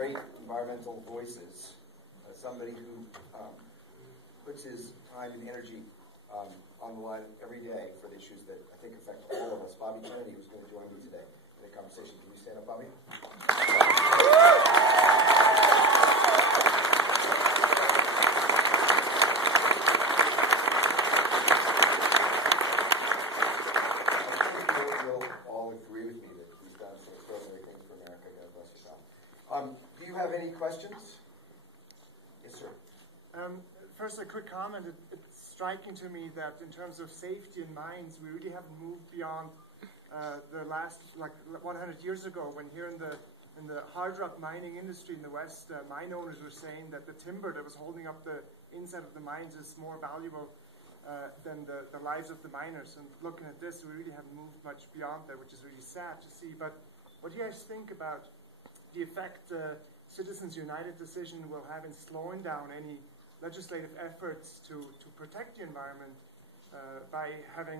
great environmental voices, somebody who puts his time and energy on the line every day for the issues that I think affect all of us. Bobby Kennedy was going to join me today in a conversation. Can you stand up, Bobby? You'll all agree with me that he's done some extraordinary things for America. God bless you, Tom. Do you have any questions? Yes, sir. First, a quick comment. It's striking to me that in terms of safety in mines, we really haven't moved beyond the last, 100 years ago, when here in the hard rock mining industry in the West, mine owners were saying that the timber that was holding up the inside of the mines is more valuable than the lives of the miners. And looking at this, we really haven't moved much beyond that, which is really sad to see. But what do you guys think about the effect Citizens United decision will have in slowing down any legislative efforts to protect the environment by having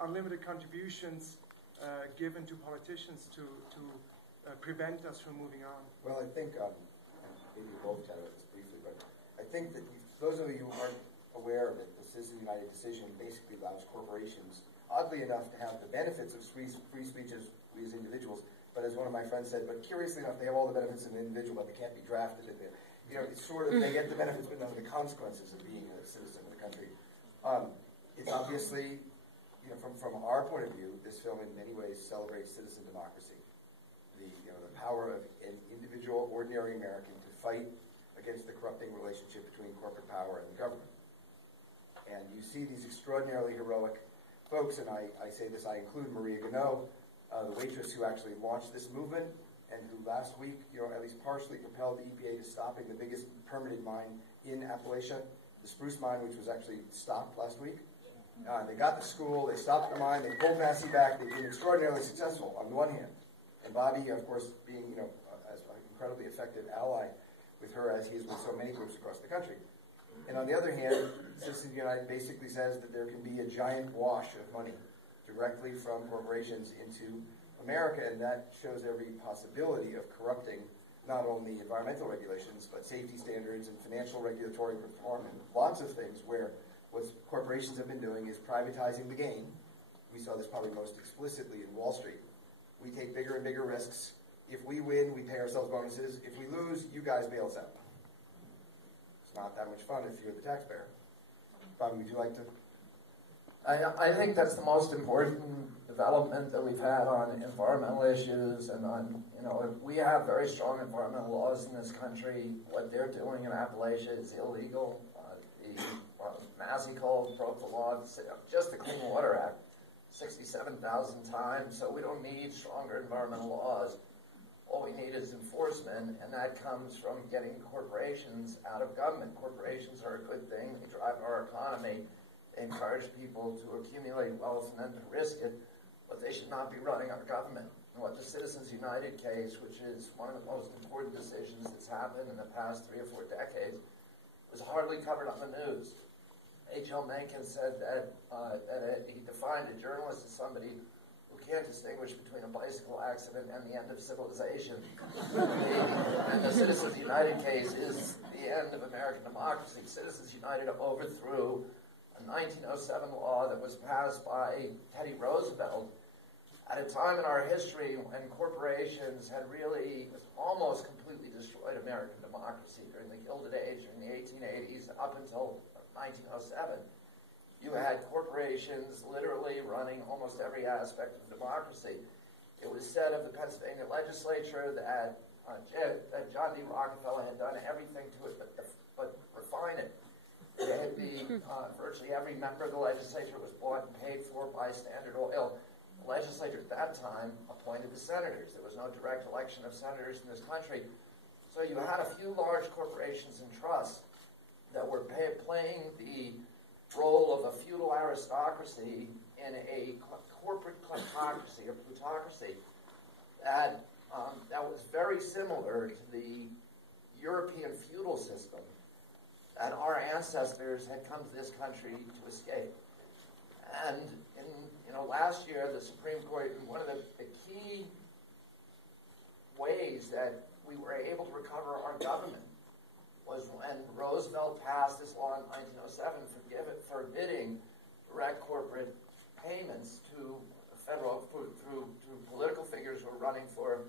unlimited contributions given to politicians to prevent us from moving on? Well, I think, and maybe you both chatted about this briefly, but I think that those of you who aren't aware of it, the Citizens United decision basically allows corporations, oddly enough, to have the benefits of free speech as we as individuals, but as one of my friends said, but curiously enough, they have all the benefits of an individual, but they can't be drafted in there. You know, it's sort of, they get the benefits, but none of the consequences of being a citizen of the country. It's obviously, you know, from our point of view, this film in many ways celebrates citizen democracy. The power of an individual, ordinary American to fight against the corrupting relationship between corporate power and the government. And you see these extraordinarily heroic folks, and I say this, I include Maria Gano, the waitress who actually launched this movement, and who last week, at least partially propelled the EPA to stopping the biggest permitted mine in Appalachia, the spruce mine, which was actually stopped last week. They got the school, they stopped the mine, they pulled Massey back, they've been extraordinarily successful on the one hand. And Bobby, of course, being, as an incredibly effective ally with her, as he is with so many groups across the country. And on the other hand, Citizens United basically says that there can be a giant wash of money directly from corporations into America, and that shows every possibility of corrupting not only environmental regulations, but safety standards and financial regulatory reform and lots of things where what corporations have been doing is privatizing the gain. We saw this probably most explicitly in Wall Street. We take bigger and bigger risks. If we win, we pay ourselves bonuses. If we lose, you guys bail us out. It's not that much fun if you're the taxpayer. Bobby, would you like to? I think that's the most important development that we've had on environmental issues, and on, we have very strong environmental laws in this country. What they're doing in Appalachia is illegal. The Massey Code broke the law, just the Clean Water Act, 67,000 times, so we don't need stronger environmental laws. All we need is enforcement, and that comes from getting corporations out of government. Corporations are a good thing. They drive our economy. They encourage people to accumulate wealth and then to risk it, but they should not be running our government. And what the Citizens United case, which is one of the most important decisions that's happened in the past 3 or 4 decades, was hardly covered on the news. H.L. Mencken said that he defined a journalist as somebody who can't distinguish between a bicycle accident and the end of civilization. And the Citizens United case is the end of American democracy. Citizens United overthrew a 1907 law that was passed by Teddy Roosevelt at a time in our history when corporations had really almost completely destroyed American democracy during the Gilded Age in the 1880s up until 1907. You had corporations literally running almost every aspect of democracy. It was said of the Pennsylvania legislature that John D. Rockefeller had done everything to it but refine it. Virtually every member of the legislature was bought and paid for by Standard Oil. The legislature at that time appointed the senators. There was no direct election of senators in this country. So you had a few large corporations and trusts that were playing the role of a feudal aristocracy in a corporate kleptocracy or plutocracy that was very similar to the European feudal system that our ancestors had come to this country to escape. And last year, the Supreme Court, one of the key ways that we were able to recover our government was when Roosevelt passed this law in 1907 forbidding direct corporate payments to through political figures who are running for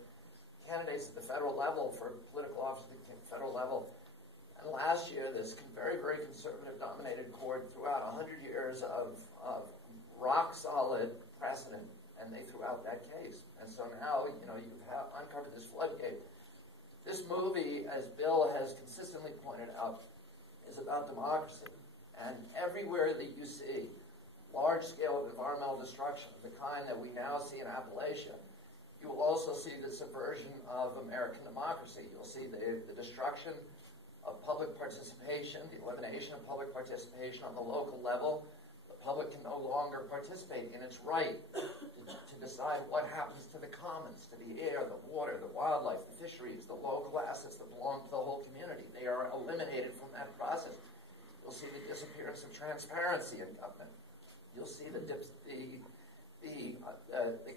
candidates at the federal level, for political office at the federal level. And last year, this very, very conservative-dominated court threw out 100 years of rock-solid precedent, and they threw out that case. And so now, you've uncovered this floodgate. This movie, as Bill has consistently pointed out, is about democracy. And everywhere that you see large-scale environmental destruction of the kind that we now see in Appalachia, you will also see the subversion of American democracy. You'll see the destruction of public participation, the elimination of public participation on the local level. The public can no longer participate in its right to decide what happens to the commons, to the air, the water, the wildlife, the fisheries, the local assets that belong to the whole community. They are eliminated from that process. You'll see the disappearance of transparency in government. You'll see the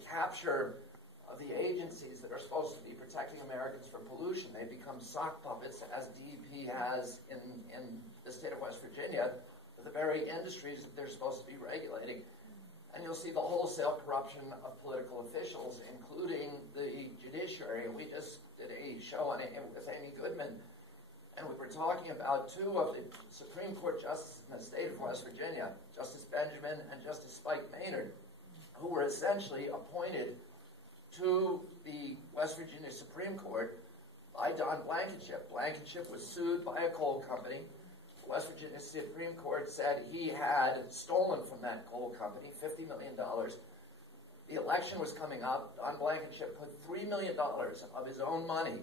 capture of the agencies that are supposed to be protecting Americans from pollution. They become sock puppets, as DEP has in the state of West Virginia, for the very industries that they're supposed to be regulating. And you'll see the wholesale corruption of political officials, including the judiciary. We just did a show on it with Amy Goodman, and we were talking about two of the Supreme Court justices in the state of West Virginia, Justice Benjamin and Justice Spike Maynard, who were essentially appointed to the West Virginia Supreme Court by Don Blankenship. Blankenship was sued by a coal company. The West Virginia Supreme Court said he had stolen from that coal company $50 million. The election was coming up. Don Blankenship put $3 million of his own money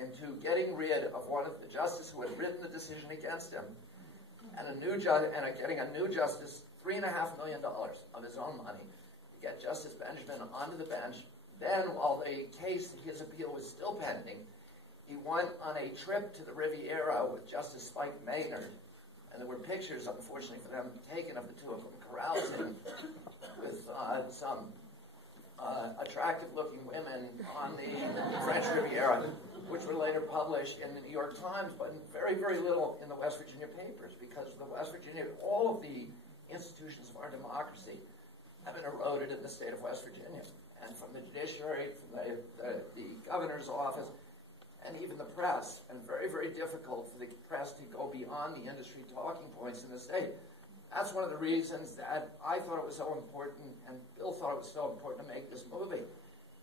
into getting rid of one of the justices who had written the decision against him, and getting a new justice $3.5 million of his own money to get Justice Benjamin onto the bench. Then, while the case, his appeal was still pending, he went on a trip to the Riviera with Justice Spike Maynard, and there were pictures, unfortunately for them, taken of the two of them carousing with some attractive-looking women on the French Riviera, which were later published in the New York Times, but very, very little in the West Virginia papers, because the West Virginia, all of the institutions of our democracy have been eroded in the state of West Virginia. And from the judiciary, from the governor's office, and even the press, and very, very difficult for the press to go beyond the industry talking points in the state. That's one of the reasons that I thought it was so important, and Bill thought it was so important to make this movie,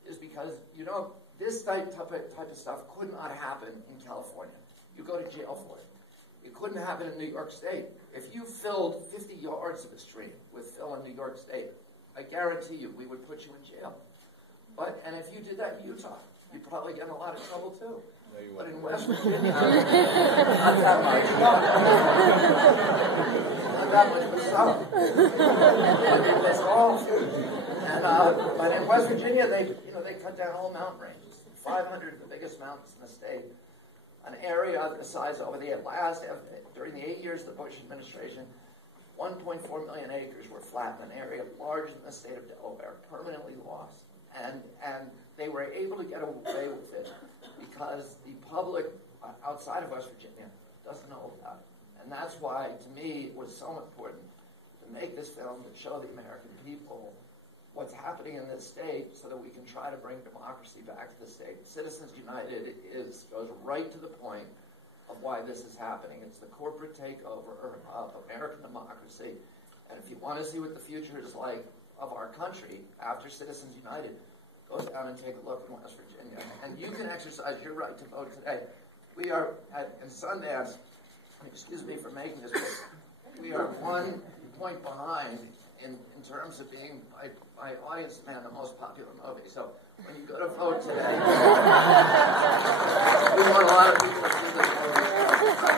is because, this type of stuff could not happen in California. You go to jail for it. It couldn't happen in New York State. If you filled 50 yards of a street with fill in New York State, I guarantee you we would put you in jail. And if you did that in Utah, you'd probably get in a lot of trouble too. No, you but wouldn't. in West Virginia, not that much. Not that much, but some. It's all. But in West Virginia, they cut down whole mountain ranges. 500 of the biggest mountains in the state. An area the size over the during the 8 years of the Bush administration, 1.4 million acres were flattened, an area larger than the state of Delaware, permanently lost. And they were able to get away with it because the public outside of West Virginia doesn't know about it. And that's why, to me, it was so important to make this film to show the American people what's happening in this state so that we can try to bring democracy back to the state. Citizens United goes right to the point of why this is happening. It's the corporate takeover of American democracy. And if you want to see what the future is like of our country after Citizens United, go down and take a look in West Virginia. And you can exercise your right to vote today. We are in Sundance, excuse me for making this, but we are 1 point behind in terms of being, by audience demand, the most popular movie. So when you go to vote today, we want a lot of people to see this movie.